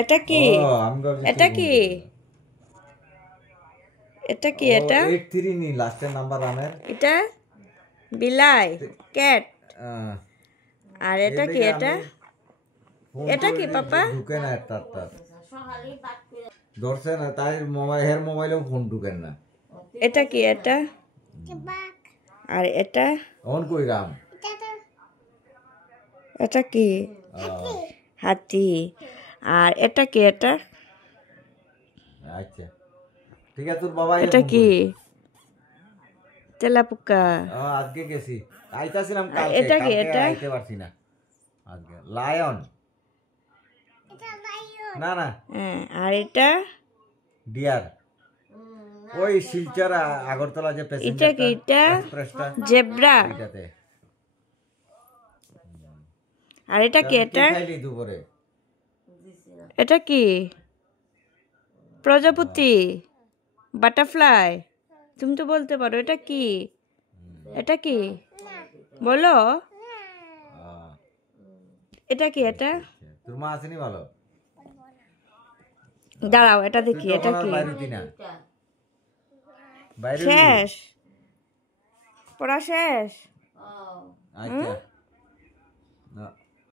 এটা কি? ও আমি ভাবছি এটা তুই কি? এটা কি? ও এটা 83 নি লাস্টের নাম্বার আমের এটা বিলাই, ক্যাট। আর এটা কি? এদিকে এটা আমি ফোন এটা কি করে পাপা? ঢুকে না তার ধরছে না তাই মোবাইল হের মোবাইলেও ফোন ঢুকেন না। এটা কি? এটা আর এটা অন কইরাম এটা কি? হাতি। আর এটা কি? এটা আচ্ছা ঠিক আছে তোর বাবা এটা কি? তেলাপোকা। আজকে গেছি আইতাছিলাম আর কালকে এটা কি? কালকে এটা আইতে পারছি না আজকে লায়ন না না আর এটা ডিয়ার ওই শিলচর আগরতলা যে এটা প্যাসেঞ্জারটা কি? এটা এক্সপ্রেসটা জেব্রা। ওইটাতে আর এটা কি? কি এটা খাইলি দুপুরে এটা কি? প্রজাপতি, বাটারফ্লাই। তুমি তো বলতে পারো। এটা কি? এটা কি বলো? এটা কি? এটা তোর মা আসেনি ভালো দাঁড়াও, এটা তুই দেখি। তখন এটা আর কি? বাইরে না বাইরে শেষ পড়া শেষ? আচ্ছা